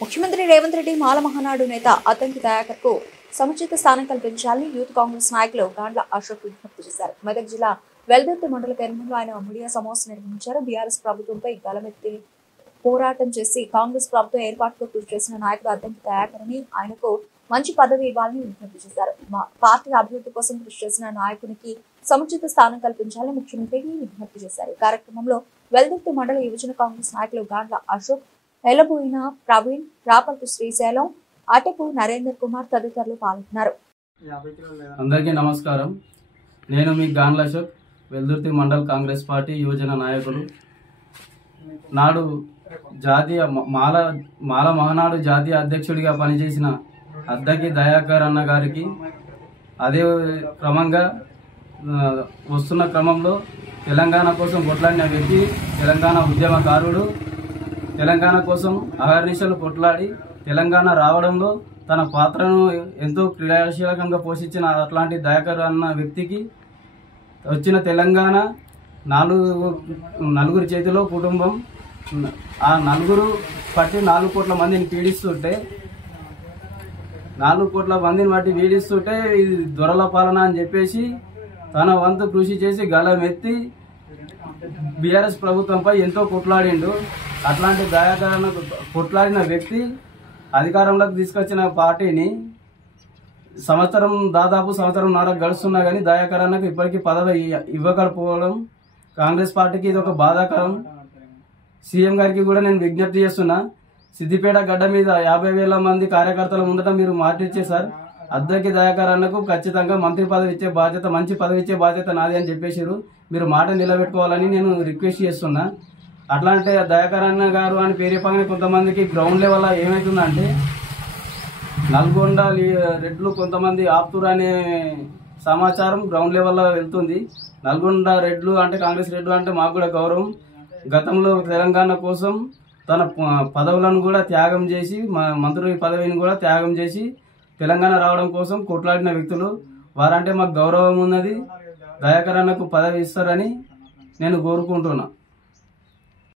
ముఖ్యమంత్రి రేవంత్ రెడ్డి మాల మహానాడు నేత అద్దంకి దయాకర్ కు సముచిత స్థానం కల్పించాలని యూత్ కాంగ్రెస్ నాయకులు గాండ్ల అశోక్ విజ్ఞప్తి చేశారు. మెదక్ జిల్లా వెల్దుర్తి మండల కేంద్రంలో ఆయన మీడియా సమావేశం నిర్వహించారు. బీఆర్ఎస్ ప్రభుత్వంపై గలమెత్తి పోరాటం చేసి కాంగ్రెస్ ప్రభుత్వం ఏర్పాటుకు కృషి చేసిన నాయకుడు అద్దంకి దయాకర్ అని ఆయనకు మంచి పదవి ఇవ్వాలని విజ్ఞప్తి చేశారు. పార్టీ అభివృద్ధి కోసం కృషి చేసిన నాయకునికి సముచిత స్థానం కల్పించాలని ముఖ్యమంత్రికి విజ్ఞప్తి చేశారు. కార్యక్రమంలో వెల్దుర్తి మండల యువజన కాంగ్రెస్ నాయకులు గాండ్ల అశోక్, ఎలబోయిన ప్రవీణ్, రాపల్పు శ్రీశైలం, అటెపు నరేందర్ కుమార్ తదితరులు పాల్గొన్నారు. అందరికీ నమస్కారం. నేను మీ గాండ్ల అశోక్, వెల్దుర్తి మండల్ కాంగ్రెస్ పార్టీ యువజన నాయకులు. నాడు జాతీయ మాల మహానాడు జాతీయ అధ్యక్షుడిగా పనిచేసిన అద్దంకి దయాకర్ అన్న గారికి అదే క్రమంగా వస్తున్న క్రమంలో తెలంగాణ కోసం కొట్లాడిన వ్యక్తి, తెలంగాణ ఉద్యమకారుడు, తెలంగాణ కోసం అహర్నిశలు కొట్లాడి తెలంగాణ రావడంలో తన పాత్రను ఎంతో క్రియాశీలకంగా పోషించిన అట్లాంటి దయాకర్ అన్న వ్యక్తికి వచ్చిన తెలంగాణ నలుగురి చేతిలో కుటుంబం, ఆ నలుగురు పట్టి 4 కోట్ల మందిని పీడిస్తుంటే 4 కోట్ల మందిని బట్టి పీడిస్తుంటే ఇది దొరల పాలన అని చెప్పేసి తన వంతు కృషి చేసి గళమెత్తి బీఆర్ఎస్ ప్రభుత్వంపై ఎంతో కొట్లాడిండు. అట్లాంటి దయాకరణ కొట్లాడిన వ్యక్తి అధికారంలోకి తీసుకొచ్చిన పార్టీని దాదాపు సంవత్సరంన్నర గడుస్తున్నా కానీ దయాకరణకు ఇప్పటికీ పదవి ఇవ్వకపోవడం కాంగ్రెస్ పార్టీకి ఇది ఒక బాధాకరం. సీఎం గారికి కూడా నేను విజ్ఞప్తి చేస్తున్నా, సిద్దిపేట గడ్డ మీద 50,000 మంది కార్యకర్తల ముందట మీరు మాటిచ్చే సార్, అద్దంకి దయాకర్ అన్నకు ఖచ్చితంగా మంత్రి పదవి ఇచ్చే బాధ్యత, మంచి పదవి ఇచ్చే బాధ్యత నాది అని చెప్పేసారు. మీరు మాట నిలబెట్టుకోవాలని నేను రిక్వెస్ట్ చేస్తున్నా. అట్లాంటి దయాకర్ అన్న గారు అని పేరు చెప్పగానే కొంతమందికి గ్రౌండ్ లెవెల్ ఏమవుతుందంటే నల్గొండ రెడ్లు కొంతమంది ఆపుతురు అనే సమాచారం గ్రౌండ్ లెవెల్లో వెళ్తుంది. నల్గొండ రెడ్లు అంటే కాంగ్రెస్ రెడ్లు అంటే మాకు కూడా గౌరవం. గతంలో తెలంగాణ కోసం తన పదవులను కూడా త్యాగం చేసి, మంత్రి పదవిని కూడా త్యాగం చేసి తెలంగాణ రావడం కోసం కొట్లాడిన వ్యక్తులు. వారంటే మాకు గౌరవం ఉన్నది. దయాకర్ అన్నకు పదవి ఇస్తారని నేను కోరుకుంటున్నా.